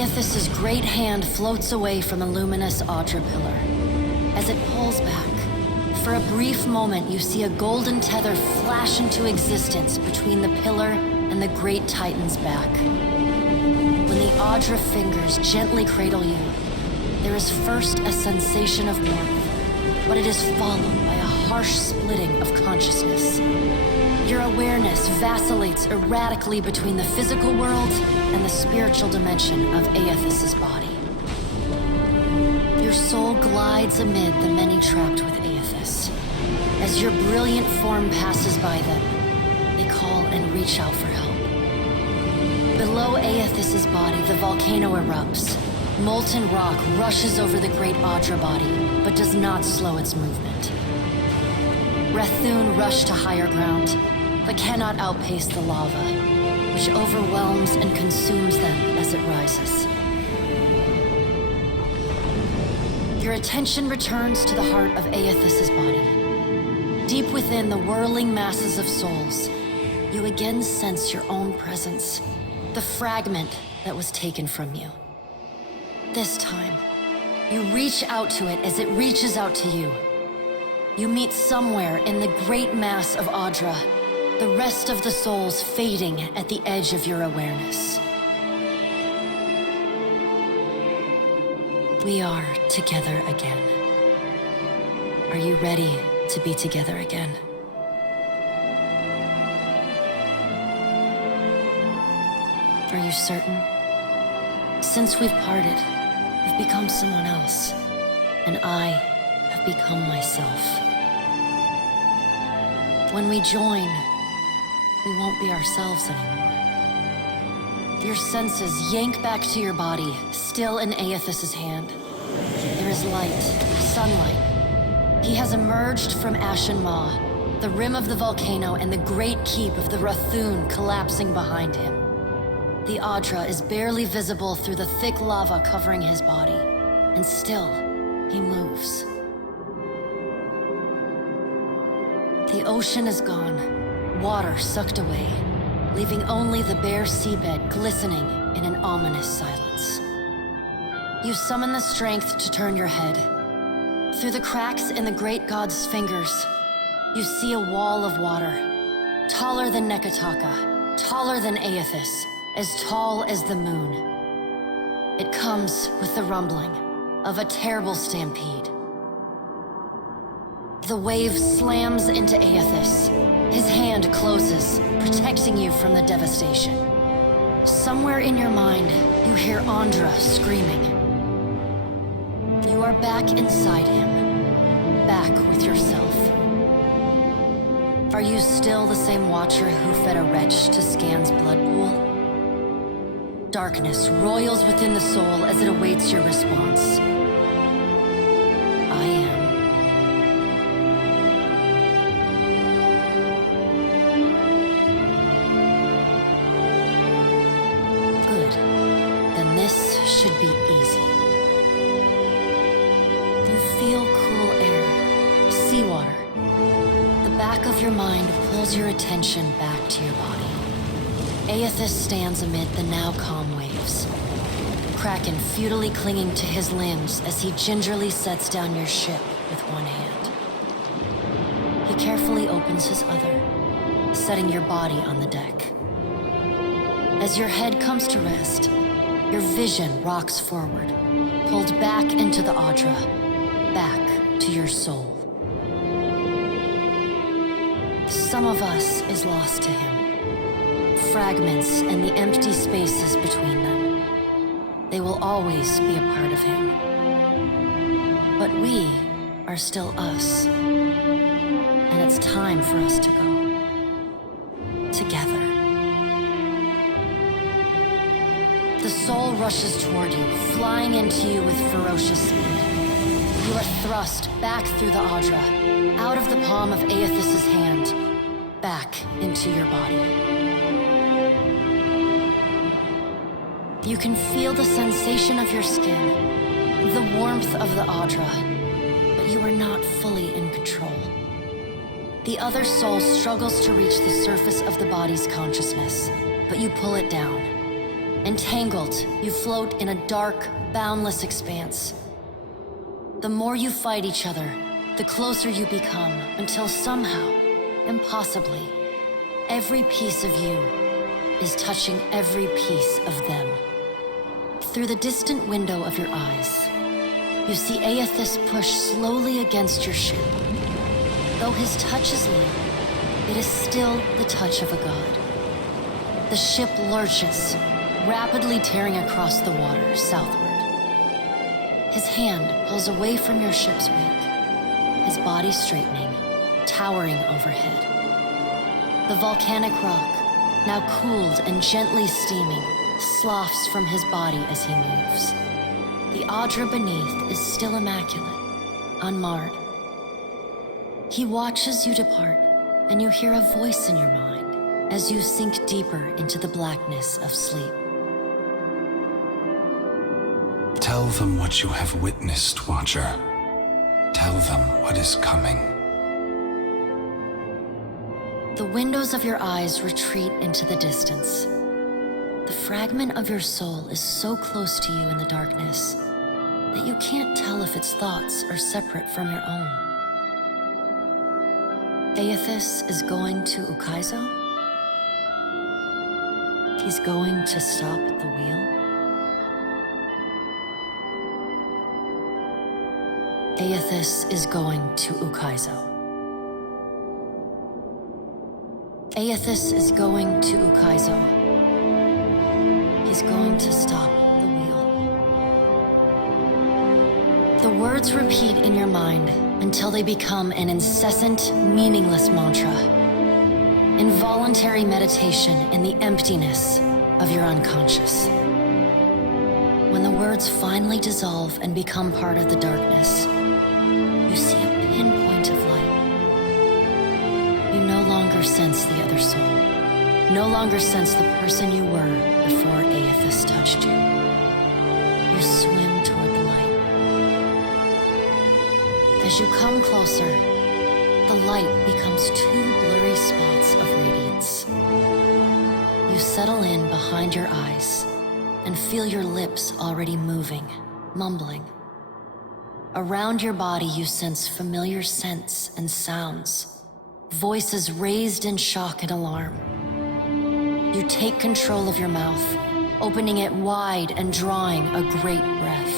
Aethys's great hand floats away from the luminous Audra pillar. As it pulls back, for a brief moment you see a golden tether flash into existence between the pillar and the great Titan's back. When the Audra fingers gently cradle you, there is first a sensation of warmth, but it is followed by a harsh splitting of consciousness. Your awareness vacillates erratically between the physical world and the spiritual dimension of Aethys's body. Your soul glides amid the many trapped with Aethys. As your brilliant form passes by them, they call and reach out for help. Below Aethys's body, the volcano erupts. Molten rock rushes over the great Audra body, but does not slow its movement. Rathun rush to higher ground, but cannot outpace the lava, which overwhelms and consumes them as it rises. Your attention returns to the heart of Aethys's body. Deep within the whirling masses of souls, you again sense your own presence, the fragment that was taken from you. This time, you reach out to it as it reaches out to you. You meet somewhere in the great mass of Audra, the rest of the souls fading at the edge of your awareness. We are together again. Are you ready to be together again? Are you certain? Since we've parted, you've become someone else, and I have become myself. When we join, we won't be ourselves anymore. Your senses yank back to your body, still in Aethys's hand. There is light, sunlight. He has emerged from Ashen Maw, the rim of the volcano and the great keep of the Rathun collapsing behind him. The Audra is barely visible through the thick lava covering his body, and still, he moves. The ocean is gone, water sucked away, leaving only the bare seabed glistening in an ominous silence. You summon the strength to turn your head. Through the cracks in the great god's fingers, you see a wall of water, taller than Nekataka, taller than Aethys, as tall as the moon. It comes with the rumbling of a terrible stampede. The wave slams into Aethys. His hand closes, protecting you from the devastation. Somewhere in your mind, you hear Andra screaming. You are back inside him, back with yourself. Are you still the same watcher who fed a wretch to Scan's blood pool? Darkness roils within the soul as it awaits your response. I am. Good. Then this should be easy. You feel cool air, seawater. The back of your mind pulls your attention back to your body. Aethys stands amid the now calm waves, Kraken futilely clinging to his limbs as he gingerly sets down your ship with one hand. He carefully opens his other, setting your body on the deck. As your head comes to rest, your vision rocks forward, pulled back into the Audra, back to your soul. Some of us is lost to him. Fragments and the empty spaces between them. They will always be a part of him. But we are still us. And it's time for us to go. Together. The soul rushes toward you, flying into you with ferocious speed. You are thrust back through the Audra, out of the palm of Aethys's hand, back into your body. You can feel the sensation of your skin, the warmth of the Audra, but you are not fully in control. The other soul struggles to reach the surface of the body's consciousness, but you pull it down. Entangled, you float in a dark, boundless expanse. The more you fight each other, the closer you become, until somehow, impossibly, every piece of you is touching every piece of them. Through the distant window of your eyes, you see Aethys push slowly against your ship. Though his touch is light, it is still the touch of a god. The ship lurches, rapidly tearing across the water southward. His hand pulls away from your ship's wake, his body straightening, towering overhead. The volcanic rock, now cooled and gently steaming, sloughs from his body as he moves. The Audra beneath is still immaculate, unmarred. He watches you depart, and you hear a voice in your mind as you sink deeper into the blackness of sleep. Tell them what you have witnessed, Watcher. Tell them what is coming. The windows of your eyes retreat into the distance. The fragment of your soul is so close to you in the darkness that you can't tell if its thoughts are separate from your own. Aethys is going to Ukaizo? He's going to stop the wheel? Aethys is going to Ukaizo. Aethys is going to Ukaizo. He's going to stop the wheel. The words repeat in your mind until they become an incessant, meaningless mantra. Involuntary meditation in the emptiness of your unconscious. When the words finally dissolve and become part of the darkness, you see a pinpoint of light. You no longer sense the other soul. No longer sense the person you were before Aethys touched you. You swim toward the light. As you come closer, the light becomes two blurry spots of radiance. You settle in behind your eyes and feel your lips already moving, mumbling. Around your body you sense familiar scents and sounds, voices raised in shock and alarm. You take control of your mouth, opening it wide and drawing a great breath.